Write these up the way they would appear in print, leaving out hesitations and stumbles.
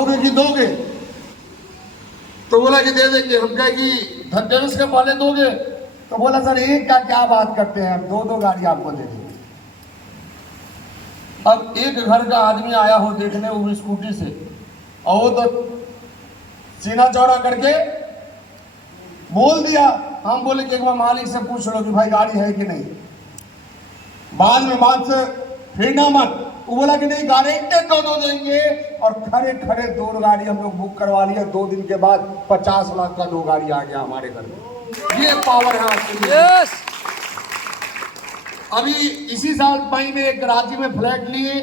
की दोगे? तो बोला कि दे देंगे। हम कहे कि धनतेरस के पहले दोगे? तो बोला सर एक का क्या बात करते हैं, हम दो दो गाड़ी आपको दे देंगे। अब एक घर का आदमी आया हो देखने वो स्कूटी से, और वो तो सीना चौड़ा करके बोल दिया। हम बोले कि एक बार मालिक से पूछ लो कि भाई गाड़ी है कि नहीं, बाद में बात से फिरना मत। वो बोला कि नहीं गारंटेड दो देंगे, और खड़े खड़े दो गाड़ी हम लोग बुक करवा लिया। 2 दिन के बाद 50 लाख का 2 गाड़ी आ गया हमारे घर में। ये पावर है आपके लिए। अभी इसी साल मई में एक रांची में फ्लैट लिए,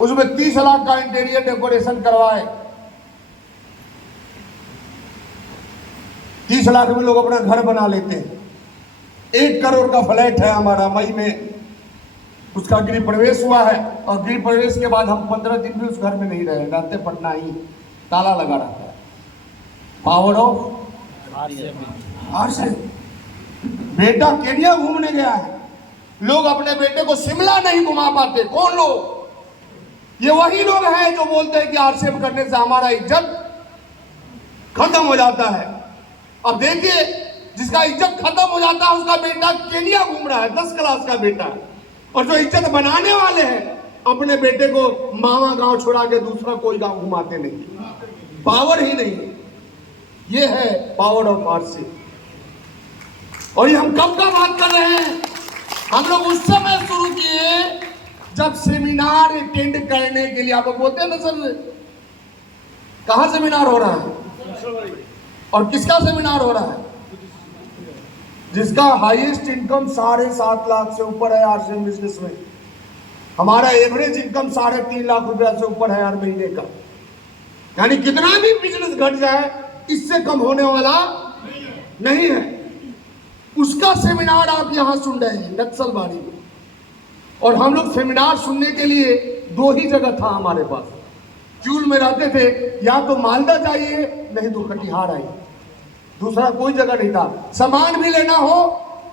उसमें 30 लाख का इंटीरियर डेकोरेशन करवाए। 30 लाख में लोग अपना घर बना लेते हैं। 1 करोड़ का फ्लैट है हमारा, मई में उसका गृह प्रवेश हुआ है। और गृह प्रवेश के बाद हम 15 दिन भी उस घर में नहीं रहते पटना ही, ताला लगा रहता है। Power of RCM. बेटा केन्या घूमने गया है, लोग अपने बेटे को शिमला नहीं घुमा पाते। कौन लोग? ये वही लोग हैं जो बोलते हैं कि आरसीएम करने से हमारा इज्जत खत्म हो जाता है। अब देखिए, जिसका इज्जत खत्म हो जाता है उसका बेटा केन्या घूम रहा है, 10 क्लास का बेटा। और जो इज्जत बनाने वाले हैं अपने बेटे को मामा गांव छोड़ा के दूसरा कोई गांव घुमाते नहीं। पावर ही नहीं, ये है पावर ऑफ आरसीएम। और ये हम कब का बात कर रहे हैं? हम लोग उस समय शुरू किए जब सेमिनार अटेंड करने के लिए। आप लोग बोलते हैं ना सर, कहां सेमिनार हो रहा है और किसका सेमिनार हो रहा है? जिसका हाईएस्ट इनकम 7.5 लाख से ऊपर है आरसीएम बिजनेस में। हमारा एवरेज इनकम 3.5 लाख रुपया से ऊपर है हर महीने का। यानी कितना भी बिजनेस घट जाए इससे कम होने वाला नहीं है। उसका सेमिनार आप यहां सुन रहे हैं नक्सलबाड़ी में। और हम लोग सेमिनार सुनने के लिए 2 ही जगह था हमारे पास। चूल में रहते थे, या तो मालदा जाइए नहीं तो कटिहार आइए, दूसरा कोई जगह नहीं था। सामान भी लेना हो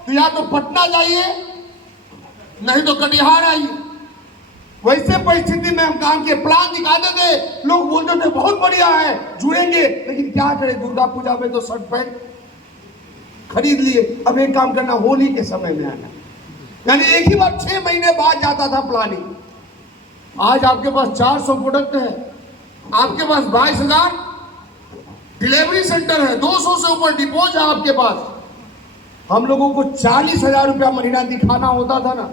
तो या तो पटना जाइए नहीं तो कटिहार आइए। वैसे परिस्थिति में हम काम के प्लान दिखाते थे, लोग बोलते थे बहुत बढ़िया है जुड़ेंगे, लेकिन क्या करें, दुर्गा पूजा में तो शर्ट पैंट खरीद लिए। अब एक काम करना, होली के समय में आना, यानी एक ही बार 6 महीने बाद जाता था प्लानिंग। आज आपके पास 400 प्रोडक्ट है, आपके पास 22,000 डिलीवरी सेंटर है, 200 से ऊपर डिपोज है आपके पास। हम लोगों को 40,000 रुपया महीना दिखाना होता था ना,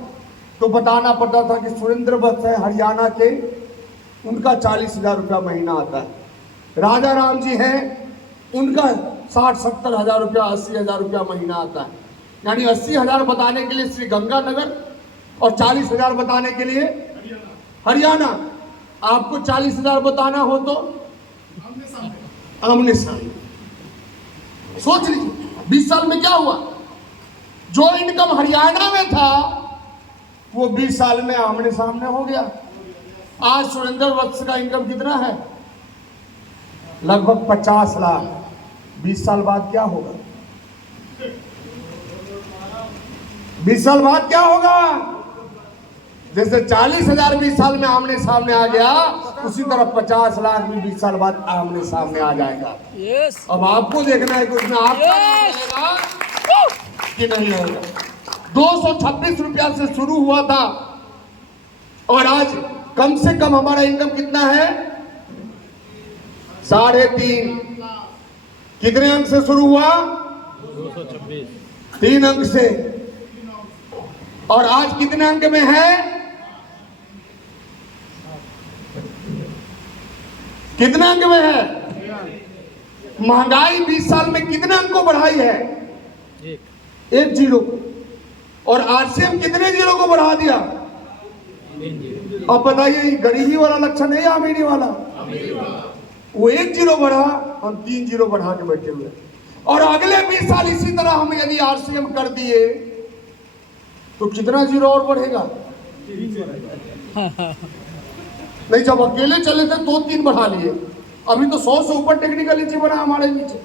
तो बताना पड़ता था कि सुरेंद्र बस है हरियाणा के, उनका 40,000 रुपया महीना आता है। राजा राम जी हैं, उनका 60-70 हजार रुपया, 80,000 रुपया महीना आता है। यानी 80,000 बताने के लिए श्री गंगानगर और 40,000 बताने के लिए हरियाणा। आपको 40,000 बताना हो तो आमने सामने। सोच लीजिए 20 साल में क्या हुआ। जो इनकम हरियाणा में था वो 20 साल में आमने सामने हो गया। आज सुरेंद्र वत्स का इनकम कितना है? लगभग 50 लाख। 20 साल बाद क्या होगा? 20 साल बाद क्या होगा? जैसे 40,000 20 साल में आमने सामने आ गया, उसी तरह 50 लाख भी 20 साल बाद आमने सामने आ जाएगा। अब आपको देखना है कि उसमें आपका रहेगा कि नहीं रहेगा। 226 रुपया से शुरू हुआ था और आज कम से कम हमारा इनकम कितना है? 3.5। कितने अंक से शुरू हुआ? 226। 3 अंक से। और आज कितने अंक में है? कितने अंक में है? महंगाई 20 साल में कितने अंक को बढ़ाई है? 1 जीरो। और आरसीएम कितने जीरो को बढ़ा दिया? अब बताइए, गरीबी वाला लक्षण है या अमीरी वाला? वो 1 जीरो बढ़ा, हम 3 जीरो बढ़ा के बैठे हुए। और अगले 20 साल इसी तरह हम यदि आरसीएम कर दिए तो कितना जीरो और बढ़ेगा? नहीं, जब अकेले चले थे तो 3 बढ़ा लिए। अभी तो 100 से ऊपर टेक्निकल इश्यू बना हमारे नीचे,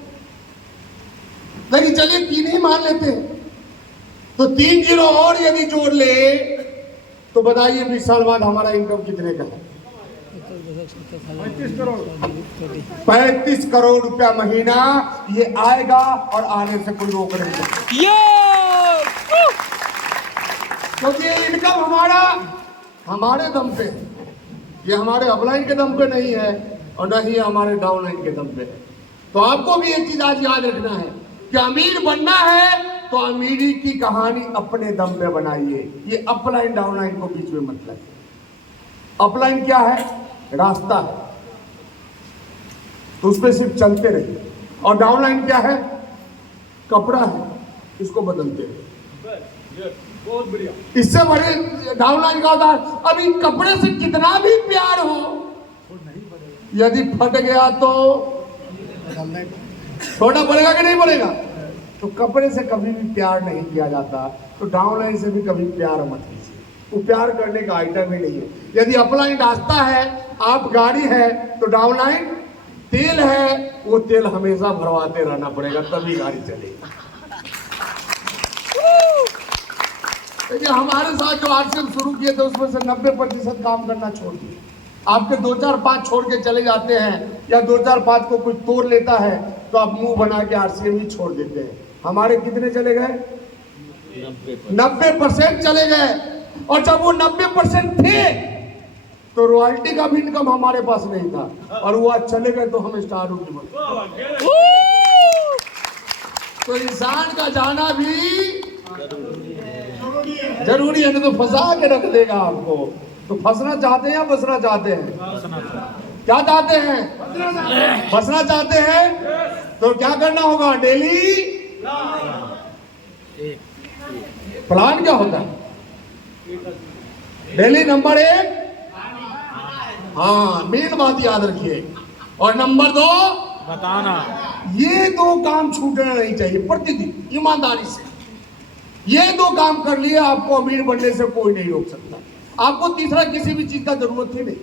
लेकिन चलिए 3 ही मान लेते हैं। तो 3 जीरो और यदि जोड़ ले तो बताइए 20 साल बाद हमारा इनकम कितने का है? 35 करोड़ रुपया महीना ये आएगा और आने से कोई रोक नहीं सकता। क्योंकि ये इनकम हमारे दम पे है, ये हमारे अपलाइन के दम पे नहीं है और न ही हमारे डाउनलाइन के दम पे है। तो आपको भी एक चीज आज याद रखना है कि अमीर बनना है तो अमीरी की कहानी अपने दम पे बनाइए। ये अपलाइन डाउनलाइन को बीच में मत लाइए। अपलाइन क्या है? रास्ता है, तो उस पर सिर्फ चलते रहिए। और डाउनलाइन क्या है? कपड़ा है, इसको बदलते रहिए। बहुत बढ़िया। इससे बड़े डाउनलाइन का होता है अभी कपड़े से कितना भी प्यार हो, यदि फट गया तो छोटा पड़ेगा कि नहीं पड़ेगा? तो कपड़े से कभी भी प्यार नहीं किया जाता, तो डाउनलाइन से भी कभी प्यार मत कीजिए, वो प्यार करने का आइटम ही नहीं है। यदि अपलाइन रास्ता है, आप गाड़ी है, तो डाउनलाइन तेल है, वो तेल हमेशा भरवाते रहना पड़ेगा तभी गाड़ी चलेगी। देखिए हमारे साथ जो आरसीएम शुरू किए थे उसमें से 90% काम करना छोड़ दिए। आपके 2-4-5 छोड़ के चले जाते हैं या 2-4-5 को कोई तोड़ लेता है तो आप मुंह बना के आरसीएम ही छोड़ देते हैं। हमारे कितने चले गए? 90% चले गए। और जब वो 90% थे तो रॉयल्टी का भी इनकम हमारे पास नहीं था, और वो आज चले गए तो हम स्टार की बन। तो इंसान का जाना भी जरूरी है, नहीं तो फंसा के रख देगा आपको। तो फंसना चाहते हैं या बसना चाहते हैं? क्या चाहते हैं? बसना चाहते हैं तो क्या करना होगा? डेली प्लान क्या होता है? डेली नंबर 1, हाँ मेन बात याद रखिए, और नंबर 2 बताना। ये 2 काम छूटना नहीं चाहिए प्रतिदिन ईमानदारी से। ये 2 काम कर लिए आपको अमीर बनने से कोई नहीं रोक सकता। आपको तीसरा किसी भी चीज का जरूरत ही नहीं।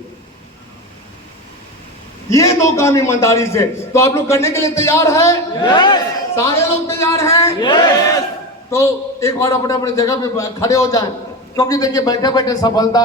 ये 2 काम ईमानदारी से। तो आप लोग करने के लिए तैयार है? yes! सारे लोग तैयार हैं? yes! तो एक बार अपने अपने जगह पे खड़े हो जाएं, क्योंकि देखिए बैठे बैठे सफलता